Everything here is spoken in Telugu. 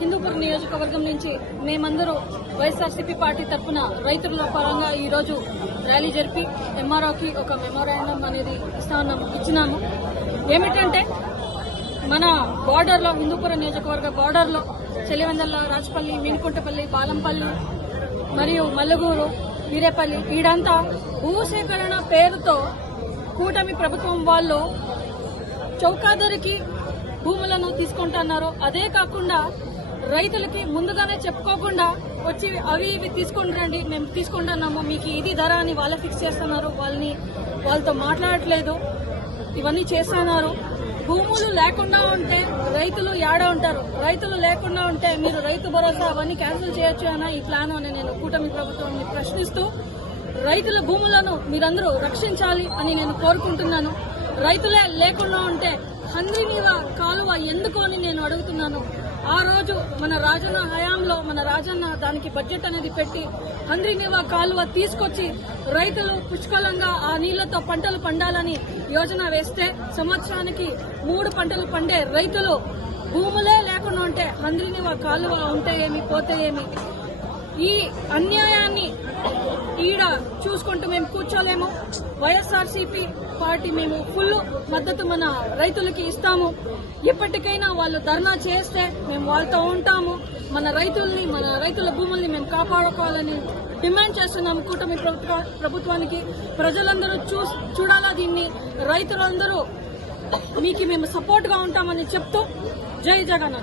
హిందూపురం నియోజకవర్గం నుంచి మేమందరూ వైఎస్ఆర్సీపీ పార్టీ తరఫున రైతుల పరంగా ఈ రోజు ర్యాలీ జరిపి ఎంఆర్ఓకి ఒక మెమోరాండం అనేది ఇచ్చినాము. ఏమిటంటే మన బార్డర్లో హిందూపురం నియోజకవర్గ బార్డర్లో చెలివెందల, రాజపల్లి, మీనుకుంటపల్లి, బాలంపల్లి మరియు మల్లగూరు, వీరేపల్లి ఈడంతా భూసేకరణ పేరుతో కూటమి ప్రభుత్వం వాళ్ళు చౌకాదరికి భూములను తీసుకుంటున్నారు. అదే కాకుండా రైతులకి ముందుగానే చెప్పుకోకుండా వచ్చి అవి ఇవి తీసుకొని రండి, మేము తీసుకుంటున్నాము, మీకు ఇది ధర అని వాళ్ళే ఫిక్స్ చేస్తున్నారు. వాళ్ళతో మాట్లాడట్లేదు, ఇవన్నీ చేస్తున్నారు. భూములు లేకుండా ఉంటే రైతులు ఏడ ఉంటారు, రైతులు లేకుండా ఉంటే మీరు రైతు భరోసా అవన్నీ క్యాన్సిల్ చేయొచ్చు అన్న ఈ ప్లాన్ అని నేను కూటమి ప్రభుత్వాన్ని ప్రశ్నిస్తూ రైతుల భూములను మీరందరూ రక్షించాలి అని నేను కోరుకుంటున్నాను. రైతులే లేకుండా ఉంటే హంద్రీనీవా కాలువ ఎందుకు అని నేను అడుగుతున్నాను. ఆ రోజు మన రాజన్న హయాంలో మన రాజన్న దానికి బడ్జెట్ అనేది పెట్టి హంద్రీనీవా కాలువ తీసుకొచ్చి రైతులు పుష్కలంగా ఆ నీళ్లతో పంటలు పండాలని యోజన వేస్తే సంవత్సరానికి 3 పంటలు పండే రైతులు భూములే లేకుండా ఉంటే హంద్రీనీవా కాలువ ఉంటే ఏమి పోతే ఏమి? ఈ అన్యాయాన్ని ఈడ చూసుకుంటూ మేము కూర్చోలేము. వైఎస్ఆర్సీపీ పార్టీ మేము ఫుల్ మద్దతు మన రైతులకి ఇస్తాము. ఇప్పటికైనా వాళ్ళు ధర్నా చేస్తే మేము వాళ్ళతో ఉంటాము. మన రైతుల భూముల్ని మేము కాపాడుకోవాలని డిమాండ్ చేస్తున్నాము కూటమి ప్రభుత్వానికి. ప్రజలందరూ చూడాలా దీన్ని. రైతులందరూ మీకు మేము సపోర్ట్ గా ఉంటామని చెప్తూ జై జగన్.